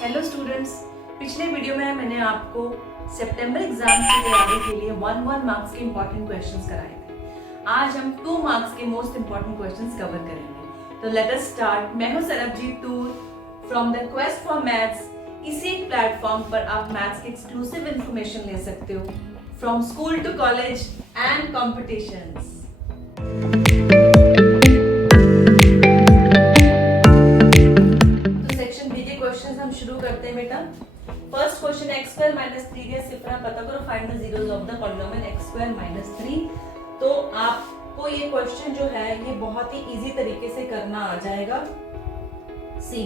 Hello students, पिछले video में मैंने आपको सितंबर एग्जाम की तैयारी के लिए 1 मार्क्स के इंपॉर्टेंट क्वेश्चंस कराए थे। आज हम 2 मार्क्स के मोस्ट इंपॉर्टेंट क्वेश्चंस कवर करेंगे। तो लेट अस स्टार्ट। मैं हूं Sarabjit Toor from the quest for maths. इसी प्लेटफॉर्म पर आप मैथ्स की एक्सक्लूसिव इंफॉर्मेशन ले सकते हो from school to college and competitions. हम शुरू करते हैं बेटा। First question x square minus 3 दिया, सिफरा पता करो, find the zeros of the polynomial x square minus 3। तो आपको ये क्वेश्चन जो है ये बहुत ही इजी तरीके से करना आ जाएगा। सी,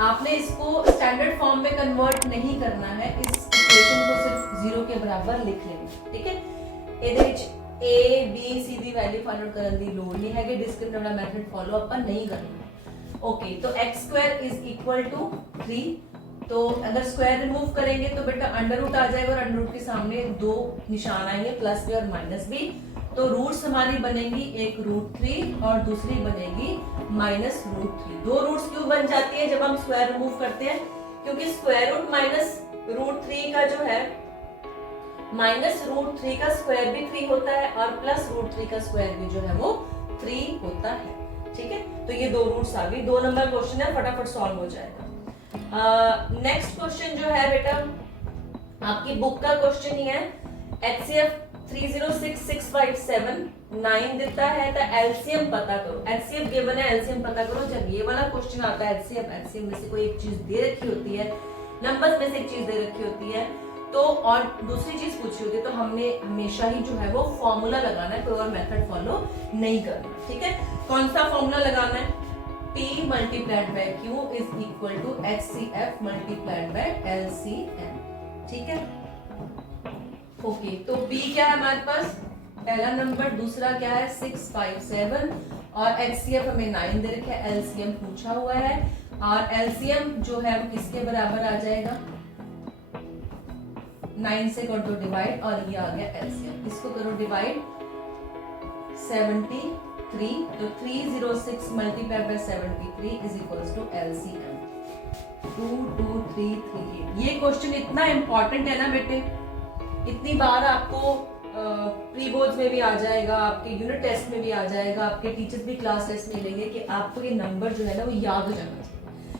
आपने इसको स्टैंडर्ड फॉर्म में कन्वर्ट नहीं करना है, इस इक्वेशन को सिर्फ 0 के बराबर लिख लेंगे, ठीक है। ਇਹਦੇ ਵਿੱਚ a b c the value find out ਕਰਨ ਦੀ ਲੋੜ ਨਹੀਂ ਹੈਗੀ, ਡਿਸਕ੍ਰਿਮੀਨੇਟ ਵਾਲਾ ਮੈਥਡ ਫॉलो ਆਪਾਂ नहीं करना। ओके, तो x square is equal to 3। तो अगर स्क्वायर रिमूव करेंगे तो बेटा अंडर रूट आ जाएगा और अंडर रूट के सामने दो निशान आएंगे, प्लस बी और माइनस बी। तो रूट्स हमारी बनेंगी एक √3 और दूसरी बनेगी -√3। दो रूट्स क्यों बन जाती है जब हम स्क्वायर रिमूव करते हैं? क्योंकि स्क्वायर रूट -√3 का जो है -√3 का स्क्वायर भी 3 होता है और +√3 का स्क्वायर भी जो है वो 3 होता है, ठीक है। तो ये दो रूट्स आ गई। 2 नंबर क्वेश्चन है, फटाफट सॉल्व हो जाएगा। नेक्स्ट क्वेश्चन जो है बेटा आपकी बुक का क्वेश्चन ही है। HCF 306657 देता है तो एलसीएम पता करो। HCF गिवन है, एलसीएम पता करो। जब ये वाला क्वेश्चन आता है HCF में से कोई एक चीज दे रखी होती है, नंबर्स में से एक चीज दे रखी होती है तो और दूसरी चीज पूछी होती है, तो हमने हमेशा ही जो है वो फॉर्मूला लगाना है, कोई और मेथड फॉलो नहीं करना, ठीक है। कौन सा फॉर्मूला लगाना है? P multiplied by Q is equal to HCF multiplied by LCM, ठीक है। ओके, तो P क्या है हमारे पास? पहला नंबर, दूसरा क्या है 657 और HCF हमें 9 दे रखा है, LCM पूछा हुआ है और LCM जो है वो किसके बराबर आ जाएगा? 9 से कर दो डिवाइड और ये आ गया LCM। इसको करो डिवाइड 73, तो 306 multiplied by 73 is equals to LCM 22338। ये क्वेश्चन इतना इंपॉर्टेंट है ना बेटे, इतनी बार आपको प्री बोर्ड्स में भी आ जाएगा, आपके यूनिट टेस्ट में भी आ जाएगा, आपके टीचर्स भी क्लास टेस्ट में लेंगे कि आपको ये नंबर जो है ना वो याद हो जाना चाहिए,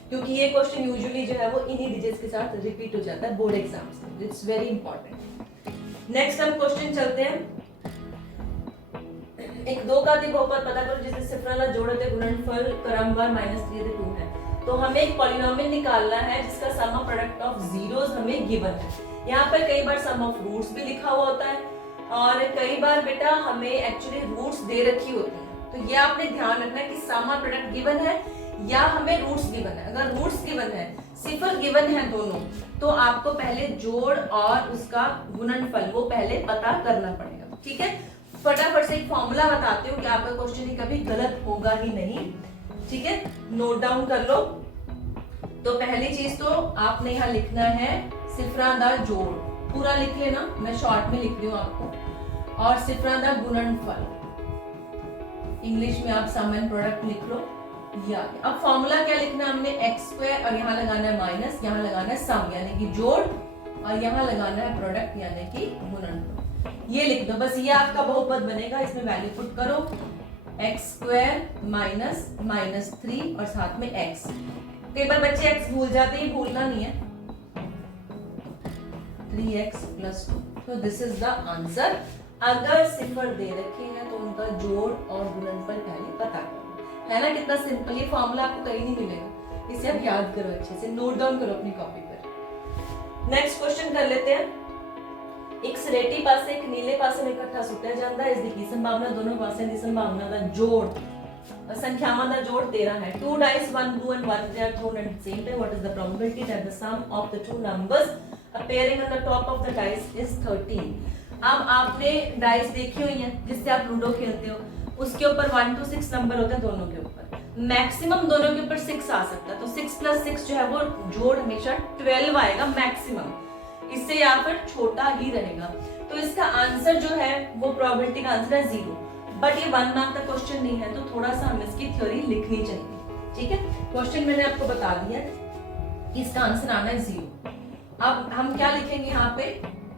क्योंकि ये क्वेश्चन यूजुअली जो है वो इन्हीं डिजिट्स के साथ रिपीट हो जाता है बोर्ड एग्जाम्स में। It's very important. नेक्स्ट हम क्वेश्चन चलते हैं। एक 2 का बहुपद पता करो जिसमें सिफराला जोड़ते गुणनफल क्रमवार -3 से 2 है। तो हमें एक पॉलिनोमियल निकालना है जिसका सम ऑफ प्रोडक्ट ऑफ जीरोस हमें गिवन है। यहाँ पर कई बार सम ऑफ रूट्स भी लिखा हुआ होता है और कई बार बेटा हमें एक्चुअली रूट्स दे रखी होती है। तो ये आपने ध्यान रखना है कि सम ऑफ प्रोडक्ट गिवन है या हमें रूट्स गिवन है। अगर रूट्स गिवन है, सिफर गिवन है दोनों, तो आपको पहले जोड़ और उसका गुणनफल वो पहले पता करना पड़ेगा, ठीक है। फटाफट से एक फॉर्मूला बताती हूँ कि आपका क्वेश्चन ही कभी गलत होगा ही नहीं, ठीक है। नोट डाउन कर लो। तो पहली चीज तो आपने यहाँ लिखना है सिफरा दा जोड़, पूरा लिख लेना, मैं शॉर्ट में लिख रही हूँ आपको। और सिफरा दा गुणनफल, इंग्लिश में आप सम एंड प्रोडक्ट लिख लो। अब फॉर्मूला क्या लिखना हमने? x स्क्वायर और यहाँ लगाना है माइनस, यहाँ लगाना है सम यानी कि जोड़ और यहाँ लगाना है प्रोडक्ट यानी कि गुणनफल। ये लिख दो बस, ये आपका बहुपद बनेगा। इसमें वैल्यू पुट करो x स्क्वायर माइनस -3 और साथ में x। कई बार बच्चे x भूल जाते हैं, भूलना नहीं है। 3x + 2। तो दिस इज द आंसर। अगर सिफर दे रखे हैं तो उनका जोड़ और गुणनफल पहले पता करो, है ना। कितना सिंपल। ये फॉर्मूला आपको कहीं नहीं मिलेगा, इसे आप याद करो, अच्छे से नोट डाउन करो अपनी कॉपी पर। नेक्स्ट क्वेश्चन कर लेते हैं। एक सलेटी पासे एक नीले पासे में इकट्ठा सुटिया जाता है, इस की संभावना दोनों पासे की संभावना का जोड़ संख्यावां का जोड़ 13 है। 2 dice 1 blue and 1 they are thrown at the same time. What is the probability that the sum of the two numbers appearing on the top of the dice is 13? अब आपने डाइस देखी हुई है जिससे आप लूडो खेलते हो, उसके ऊपर 1 to 6 नंबर होते हैं, दोनों के ऊपर मैक्सिमम दोनों के ऊपर 6 आ सकता है। तो 6 + 6 जो है वो जोड़ हमेशा 12 आएगा मैक्सिमम, इससे या फिर छोटा ही रहेगा। तो इसका आंसर जो है वो प्रोबेबिलिटी का आंसर है 0। बट ये 1 मार्क का क्वेश्चन नहीं है तो थोड़ा सा हमें इसकी थ्योरी लिखनी चाहिए, ठीक है। क्वेश्चन मैंने आपको बता दिया। इसका आंसर आना है 0। अब हम क्या लिखेंगे यहाँ पे,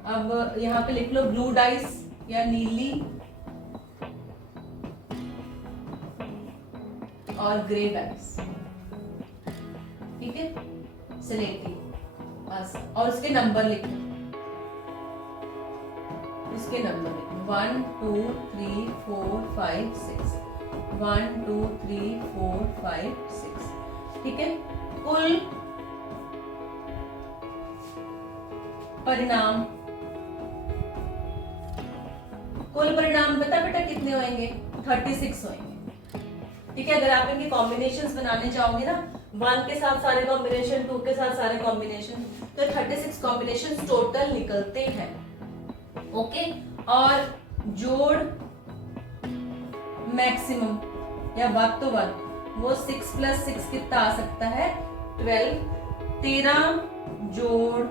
अब यहाँ पे लिख लो ब्लू डाइस या नीली और ग्रे डाइस, ठीक है, सिलेक्टिव बस, और उसके नंबर लिखो, उसके नंबर लिखो 1 2 3 4 5 6, 1 2 3 4 5 6, ठीक है। कुल परिणाम, कुल परिणाम बता बेटा कितने होंगे, 36 होंगे, ठीक है। अगर आप इनके कॉम्बिनेशंस बनाने चाहोगे ना, 1 के साथ सारे कॉम्बिनेशन, 2 के साथ सारे कॉम्बिनेशन, तो 36 कॉम्बिनेशन टोटल निकलते हैं, ओके। और जोड़ मैक्सिमम या वध तो वध वो 6 + 6 कितना आ सकता है, 12, 13 जोड़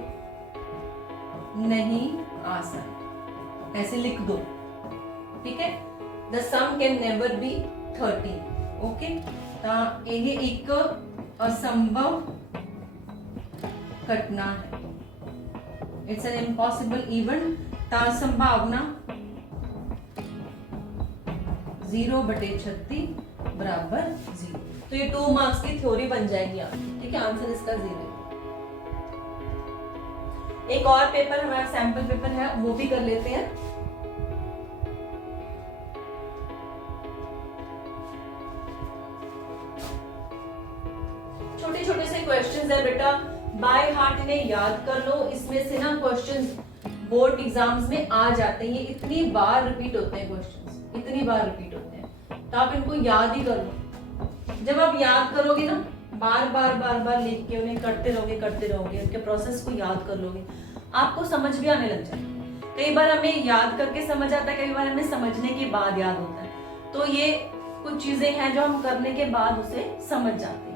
नहीं आ सकता, ऐसे लिख दो, ठीक है। The sum can never be 30, okay. ये एक असंभव घटना है, इट्स एन इम्पॉसिबल इवेंट, संभावना 0/36 बराबर 0। तो ये 2 मार्क्स की थ्योरी बन जाएगी आपकी, ठीक है। आंसर इसका 0। एक और पेपर हमारा सैंपल पेपर है, वो भी कर लेते हैं। छोटे छोटे से क्वेश्चंस है बेटा, बाय हार्ट इन्हें याद कर लो, इसमें से ना क्वेश्चंस बोर्ड एग्जाम्स में आ जाते हैं, ये इतनी बार रिपीट होते हैं क्वेश्चंस, इतनी बार रिपीट होते हैं, तो आप इनको याद ही कर लो। जब आप याद करोगे ना, बार बार बार बार लिख के उन्हें करते रहोगे, उनके प्रोसेस को याद कर लोगे, आपको समझ भी आने लग जाएगा। कई बार हमें याद करके समझ आता है, कई बार हमें समझने के बाद याद होता है, तो ये कुछ चीजें हैं जो हम करने के बाद उसे समझ जाते हैं।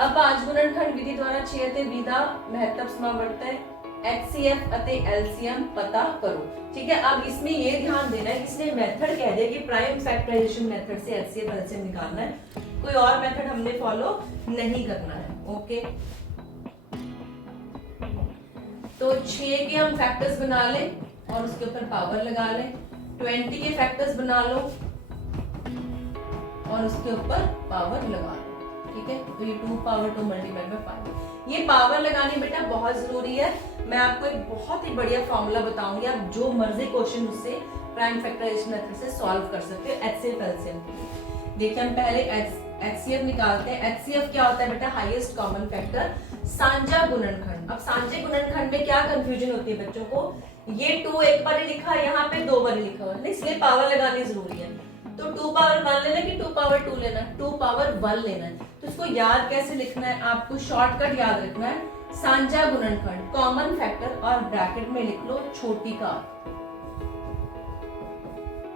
अब आज गुणनखंड विधि द्वारा 6 ते विधा महत्व समावर्तन HCF अते LCM पता करो, ठीक है। अब इसमें ये ध्यान देना है, इसने मेथड कह दिया कि प्राइम फैक्टराइजेशन मेथड से HCF LCM निकालना है, कोई और मेथड हमने फॉलो नहीं करना है, ओके। तो 6 के हम फैक्टर्स बना लें और उसके ऊपर पावर लगा लें, 20 के फैक्टर्स बना लो और उसके ऊपर पावर लगा लो, ठीक है। तो ये 2 पावर 2 मल्टीप्लाइड बाय 5, ये पावर लगानी बेटा बहुत जरूरी है। मैं आपको एक बहुत ही बढ़िया फॉर्मूला बताऊंगी, आप जो मर्जी क्वेश्चन उससे प्राइम फैक्टराइजेशन मेथड से सॉल्व कर सकते हो HCF LCM के लिए। देखिए हम पहले HCF निकालते हैं। HCF क्या होता है बेटा, हाईएस्ट कॉमन फैक्टर, साझा गुणनखंड। अब साझे गुणनखंड में क्या कंफ्यूजन होती है बच्चों को, ये 2 एक बार लिखा, यहाँ पे 2 बार लिखा हुआ है, इसलिए पावर लगानी जरूरी है। तो 2 पावर 1 लेना कि 2 पावर 2 लेना, 2 पावर 1 लेना है। तो इसको याद कैसे लिखना है, आपको शॉर्टकट याद रखना है, साझा गुणनखंड कॉमन फैक्टर और ब्रैकेट में लिख लो छोटी का,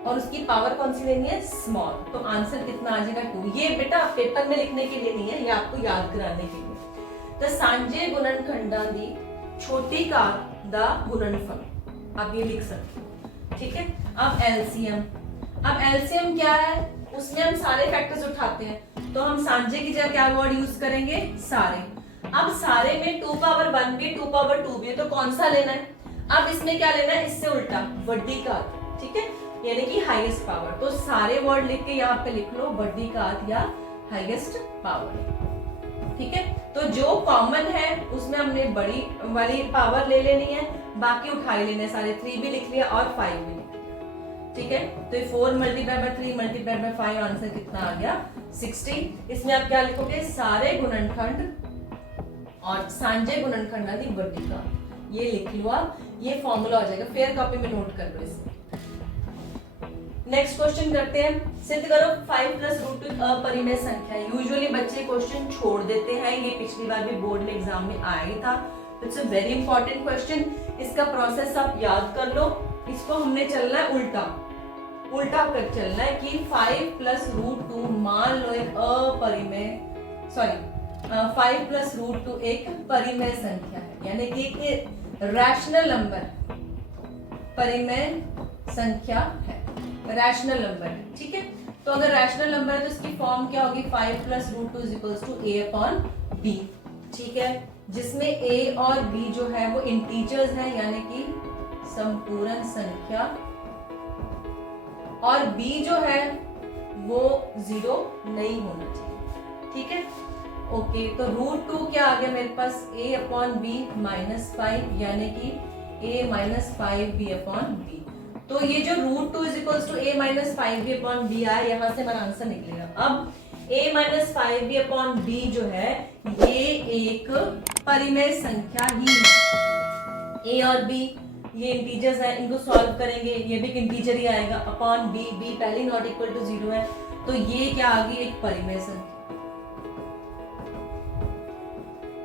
और उसकी पावर कौन सी लेनी है, स्मॉल। तो आंसर कितना आ जाएगा 2। ये बेटा पेपर में लिखने के लिए नहीं है, ये आपको याद कराने के लिए। तो सांझे गुणनखंडां दी छोटी कार दा गुणनफल आप ये लिख सकते हो, ठीक है। अब एलसीएम, अब एलसीएम क्या है, उसमें हम सारे फैक्टर्स उठाते हैं, तो हम सांझे की जगह क्या वर्ड यूज करेंगे, सारे। अब सारे में 2 पावर 1 भी 2 पावर 2 भी है, तो कौन सा लेना है, अब इसमें क्या लेना है, इससे उल्टा बड़ी कार, ठीक है, यानी कि हाईएस्ट पावर। तो सारे वर्ड लिख के यहाँ पे लिख लो बड़ी कार या हाईएस्ट पावर, ठीक है। तो जो कॉमन है उसमें हमने बड़ी वाली पावर ले लेनी है, बाकी उठाई लेने सारे, 3 भी लिख लिया और 5 भी लिख लिया, ठीक है। तो 4 multiply by 3 multiply by 5 answer कितना आ गया, 60। इसमें आप क्या लिखोगे, सारे गुणनखंड और सांझे गुणनखंड आदि बड़ी का, ये लिख लो आप, ये फॉर्मूला हो जाएगा, फेयर कॉपी में नोट कर लो इसे। नेक्स्ट क्वेश्चन करते हैं, सिद्ध करो 5 + √2 अपरिमेय संख्या। यूजुअली बच्चे क्वेश्चन छोड़ देते हैं, ये पिछली बार भी बोर्ड में एग्जाम में आया ही था, it's a very important question. इसका प्रोसेस आप याद कर लो, इसको हमने चलना है उल्टा, उल्टा कर चलना है कि 5 + √2 मान लो एक अपरिमेय, सॉरी 5 + √2 एक परिमेय संख्या है, यानी कि एक रैशनल नंबर, परिमेय संख्या है, रैशनल नंबर है, ठीक है। तो अगर रैशनल नंबर है तो इसकी फॉर्म क्या होगी, 5 + √2 = a/b। ठीक है, जिसमें a और b जो है वो इंटीजर्स हैं, यानी कि संपूर्ण संख्या, और b जो है वो 0 नहीं होना चाहिए। ठीक है, ओके, तो √2 क्या आ गया मेरे पास, a/b -5, यानी कि a-5b/b। तो ये जो √2 = a-5b/b आया, यहाँ से हमारा आंसर निकलेगा। अब a-5b/b जो है ये एक परिमेय संख्या ही है। a और b ये इंटीजर्स हैं, इनको सॉल्व करेंगे, ये भी एक इंटीजर ही आएगा, अपॉन b, b पहले नॉट इक्वल टू 0 है, तो ये क्या आ गई, एक परिमेय संख्या।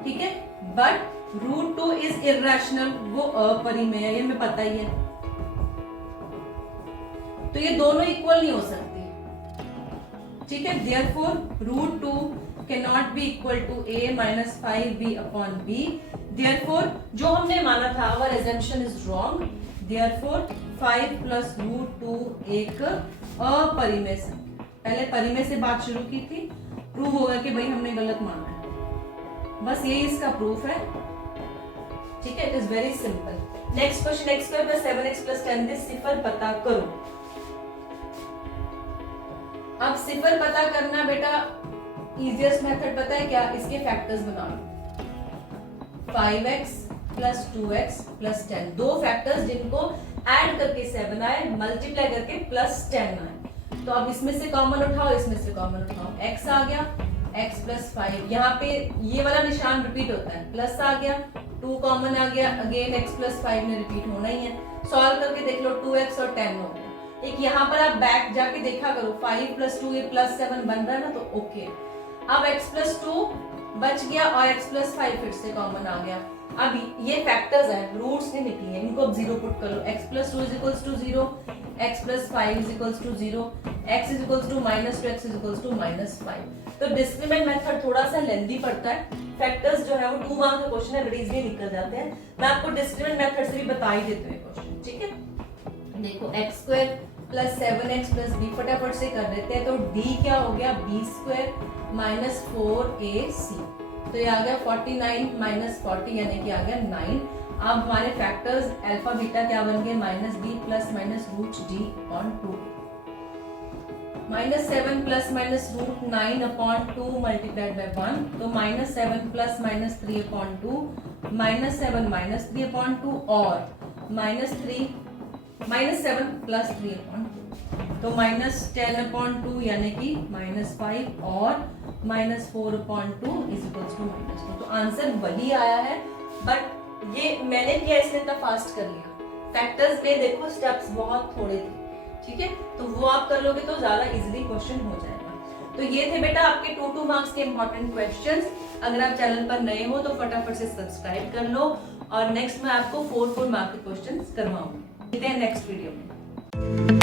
ठीक है, बट √2 इज इर्रेशनल, वो अपरिमेय है, ये हमें पता ही है, तो ये दोनों इक्वल नहीं हो सकती। ठीक है, therefore √2 cannot be equal to a-5b/b। therefore जो हमने माना था, our assumption is wrong। therefore 5 plus √2 एक अपरिमेय संख्या। पहले परिमेय से बात शुरू की थी, प्रूव होगा कि भाई हमने गलत माना है, बस यही इसका प्रूफ है। ठीक है, it is very simple. Next question, x² + 7x + 10 दे सिफर पता करो। अब सिफर पता करना बेटा इजीएस्ट मेथड पता है क्या, इसके फैक्टर्स बना लो। 5x + 2x + 10, दो फैक्टर्स जिनको ऐड करके 7 आए, मल्टीप्लाई करके +10 आए। तो अब इसमें से कॉमन उठाओ, इसमें से कॉमन उठाओ, x आ गया, x + 5, यहाँ पे ये वाला निशान रिपीट होता है, प्लस आ गया, 2 कॉमन आ गया, अगेन x + 5 ने रिपीट होना ही है। सॉल्व करके देख लो, 2x और 10 हो गया। एक यहाँ पर आप बैक जाके देखा करो, 5 + 2 ये +7 बन रहा है ना, तो ओके। अब x + 2 बच गया और x + 5 फिर से कॉमन आ गया। अब ये फैक्टर्स हैं, रूट्स नहीं निकली है, इनको अब 0 पुट कर लो। x + 2 = 0, x + 5 = 0, x = -2, x = -5। तो डिस्क्रिमिनेंट मेथड थोड़ा सा लेंथी पड़ता है, फैक्टर्स जो है वो 2 मार्क्स का क्वेश्चन है, बट इजीली निकल जाते हैं। मैं आपको डिस्क्रिमिनेंट मेथड से भी बता ही देती हूँ क्वेश्चन। ठीक है, देखो x² + 7x + b फटाफट से कर देते हैं। तो d क्या हो गया, b² - 4ac, तो ये आ गया 49 - 40, यानी कि आ गया 9। अब हमारे फैक्टर्स अल्फा बीटा क्या बन गए, -b + -√d/2, -7 + -√9/2 मल्टीप्लाइड बाय 1, तो -7 + -3/2, -7 - 3/2 और -7 + 3/2, तो -10/2 यानी कि -5 और -4/2 = -2। तो आंसर वही आया है, बट ये मैंने किया इसलिए इतना फास्ट कर लिया। फैक्टर्स में देखो स्टेप्स बहुत थोड़े थे। ठीक है, तो वो आप कर लोगे तो ज्यादा इजीली क्वेश्चन हो जाएगा। तो ये थे बेटा आपके 2 मार्क्स के इंपॉर्टेंट क्वेश्चंस। अगर आप चैनल पर नए हो तो फटाफट से सब्सक्राइब कर लो, और नेक्स्ट मैं आपको 4 मार्क के क्वेश्चंस करवाऊंगी। मिलते हैं नेक्स्ट वीडियो में।